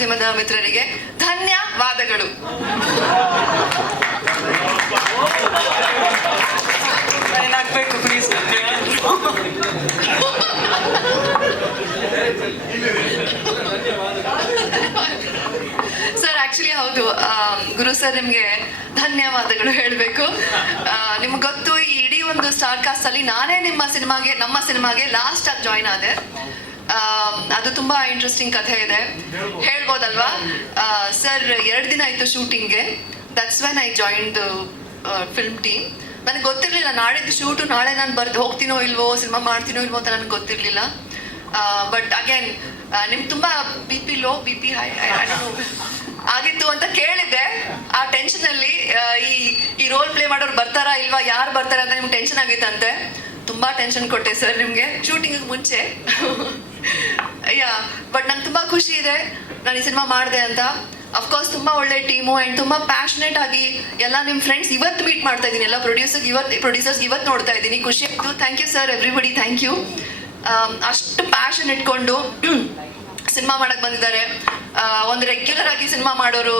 ಮಾಧ್ಯಮದ ಮಿತ್ರರಿಗೆ ಧನ್ಯವಾದಗಳು. ಸರ್ ಆಕ್ಚುಲಿ ಹೌದು. ಗುರು ಸರ್ ನಿಮ್ಗೆ ಧನ್ಯವಾದಗಳು ಹೇಳಬೇಕು. ನಿಮ್ಗೆ ಗೊತ್ತು ಈ ಇಡೀ ಒಂದು ಸ್ಟಾರ್ ಕಾಸ್ಟ್ ಅಲ್ಲಿ ನಾನೇ ನಿಮ್ಮ ಸಿನಿಮಾಗೆ ನಮ್ಮ ಸಿನಿಮಾಗೆ ಲಾಸ್ಟ್ ಆಗಿ ಜಾಯ್ನ್ ಆದೆ. ಅದು ತುಂಬಾ ಇಂಟ್ರೆಸ್ಟಿಂಗ್ ಕಥೆ ಇದೆ. ಹೇಳ್ಬೋದಲ್ವಾ? ಸರ್, ಎರಡು ದಿನ ಆಯಿತು ಶೂಟಿಂಗ್ಗೆ. That's when I join film team ನನಗೆ ಗೊತ್ತಿರಲಿಲ್ಲ, ನಾಳಿದ್ದು ಶೂಟು ನಾಳೆ ನಾನು ಬರ್ದು ಹೋಗ್ತೀನೋ ಇಲ್ವೋ ಸಿನಿಮಾ ಮಾಡ್ತೀನೋ ಇಲ್ವೋ ಅಂತ ನನಗೆ ಗೊತ್ತಿರಲಿಲ್ಲ. ಬಟ್ ಅಗೇನ್ ನಿಮ್ಗೆ ತುಂಬ B P low B P high ಆಗಿತ್ತು ಅಂತ ಕೇಳಿದ್ದೆ. ಆ ಟೆನ್ಷನ್ ಅಲ್ಲಿ ಈ ಈ ರೋಲ್ ಪ್ಲೇ ಮಾಡೋರು ಬರ್ತಾರಾ ಇಲ್ವಾ, ಯಾರು ಬರ್ತಾರೆ ಅಂತ ನಿಮ್ಗೆ ಟೆನ್ಷನ್ ಆಗಿತ್ತಂತೆ. ತುಂಬ ಟೆನ್ಷನ್ ಕೊಟ್ಟೆ ಸರ್ ನಿಮಗೆ. ಶೂಟಿಂಗ್ ಮುಂಚೆ. ಯಾ ಬಟ್ ನಂಗೆ ತುಂಬ ಖುಷಿ ಇದೆ. ನಾನು ಈ ಸಿನಿಮಾ ಮಾಡಿದೆ ಅಂತ ಅಫ್ಕೋರ್ಸ್ ತುಂಬಾ ಒಳ್ಳೆ ಟೀಮು ಆ್ಯಂಡ್ ತುಂಬಾ ಪ್ಯಾಷನೇಟ್ ಆಗಿ ಎಲ್ಲ ನಿಮ್ಮ ಫ್ರೆಂಡ್ಸ್ ಇವತ್ತು ಮೀಟ್ ಮಾಡ್ತಾ ಇದ್ದೀನಿ, ಎಲ್ಲ ಪ್ರೊಡ್ಯೂಸರ್ಸ್ ಇವತ್ತು ಪ್ರೊಡ್ಯೂಸರ್ಸ್ ಇವತ್ತು ನೋಡ್ತಾ ಇದ್ದೀನಿ. ಖುಷಿ ಆಯಿತು. Thank you sir everybody thank you ಅಷ್ಟು ಪ್ಯಾಷನ್ ಇಟ್ಕೊಂಡು ಸಿನಿಮಾ ಮಾಡಕ್ಕೆ ಬಂದಿದ್ದಾರೆ. ಒಂದು ರೆಗ್ಯುಲರ್ ಆಗಿ ಸಿನಿಮಾ ಮಾಡೋರು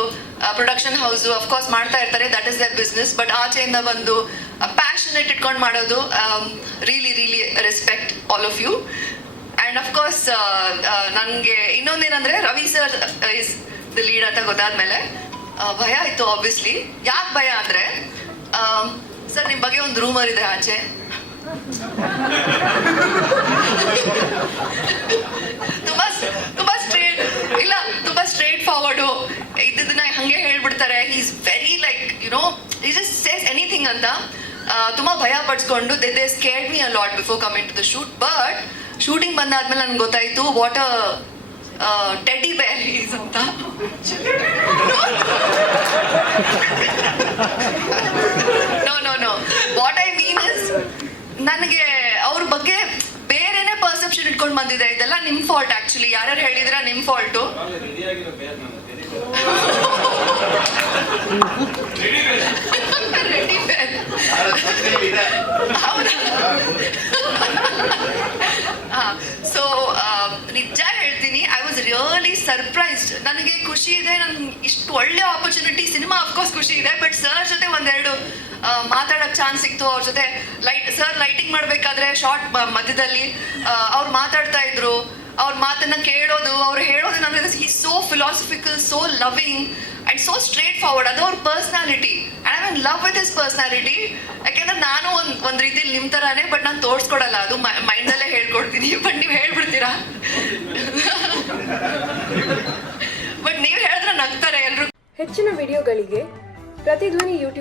ಪ್ರೊಡಕ್ಷನ್ ಹೌಸು ಅಫ್ಕೋರ್ಸ್ ಮಾಡ್ತಾ ಇರ್ತಾರೆ. That is their business but ಆಚೆಯಿಂದ ಬಂದು ಪ್ಯಾಷನೇಟ್ ಇಟ್ಕೊಂಡು ಮಾಡೋದು really really respect all of you and of course ನನಗೆ ಇನ್ನೊಂದೇನಂದ್ರೆ Ravi sir is the lead ಅಂತ ಗೊತ್ತಾದ್ಮೇಲೆ ಭಯ ಇತ್ತು ಆಬ್ವಿಯಸ್ಲಿ ಯಾಕೆ ಭಯ ಅಂದ್ರೆ ಸರ್ ನಿಮ್ ಬಗ್ಗೆ ಒಂದು ರೂಮರ್ ಇದೆ ಆಚೆ. ತುಂಬಾ ತುಂಬಾ ಸ್ಟ್ರೇಟ್ ಇಲ್ಲ, ತುಂಬಾ ಸ್ಟ್ರೇಟ್ ಫಾರ್ವರ್ಡು ಇದನ್ನ ಹಂಗೆ ಹೇಳ್ಬಿಡ್ತಾರೆ. Is very like you know ಈ ಜಸ್ಟ್ ಸೇಸ್ ಎನಿಥಿಂಗ್ ಅಂತ. ತುಂಬಾ ಭಯ ಪಡಿಸ್ಕೊಂಡು they they scare me a lot before coming to the shoot but shooting ಬಂದಾದ್ಮೇಲೆ ನನ್ಗೆ ಗೊತ್ತಾಯ್ತು what a teddy bear is ಅಂತ. No no no what I mean is ನನಗೆ ಅವ್ರ ಬಗ್ಗೆ ಬೇರೆನೆ ಪರ್ಸೆಪ್ಷನ್ ಇಟ್ಕೊಂಡು ಬಂದಿದೆ. ಇದೆಲ್ಲ ನಿಮ್ ಫಾಲ್ಟ್ ಆಕ್ಚುಲಿ ಯಾರ್ಯಾರು ಹೇಳಿದ್ರ ನಿಮ್ ಫಾಲ್ಟು ರೆಡಿ ಬೇರ್ ಹೌದಾ ಸೊ ನಿಜ ಹೇಳ್ತೀನಿ ಐ ವಾಸ್ ರಿಯಲಿ ಸರ್ಪ್ರೈಸ್ಡ್ ನನಗೆ ಖುಷಿ ಇದೆ ನನ್ಗೆ ಇಷ್ಟು ಒಳ್ಳೆ ಆಪರ್ಚುನಿಟಿ ಸಿನಿಮಾ ಅಫ್ಕೋರ್ಸ್ ಖುಷಿ ಇದೆ ಬಟ್ ಸರ್ ಜೊತೆ ಒಂದೆರಡು ಮಾತಾಡೋಕ್ಕೆ ಚಾನ್ಸ್ ಸಿಕ್ತು ಅವ್ರ ಜೊತೆ. ಲೈಟ್ ಸರ್ ಲೈಟಿಂಗ್ ಮಾಡಬೇಕಾದ್ರೆ ಶಾರ್ಟ್ ಮಧ್ಯದಲ್ಲಿ ಅವ್ರು ಮಾತಾಡ್ತಾ ಇದ್ರು. ಅವ್ರ ಮಾತನ್ನ ಕೇಳೋದು, ಅವ್ರು ಹೇಳೋದು ನನಗೆ he so philosophical so loving and so straightforward ಅದು ಅವ್ರ personality I am in love with his personality ಯಾಕೆಂದ್ರೆ ನಾನು ಒಂದ್ ಒಂದ್ ರೀತಿಲಿ ನಿಮ್ ತರಾನೇ ಬಟ್ ನಾನು ತೋರಿಸ್ಕೊಡಲ್ಲ. ಅದು ಮೈಂಡಲ್ಲೇ ಹೇಳ್ಕೊಡ್ತೀನಿ. ಬಟ್ ನೀವು ಹೇಳ್ಬಿಡ್ತೀರಾ ಬಟ್ ನೀವು ಹೇಳಿದ್ರೆ ನಗ್ತಾರೆ ಎಲ್ರು ಹೆಚ್ಚಿನ ವಿಡಿಯೋಗಳಿಗೆ ಪ್ರತಿಧ್ವನಿ ಯೂಟ್ಯೂಬ್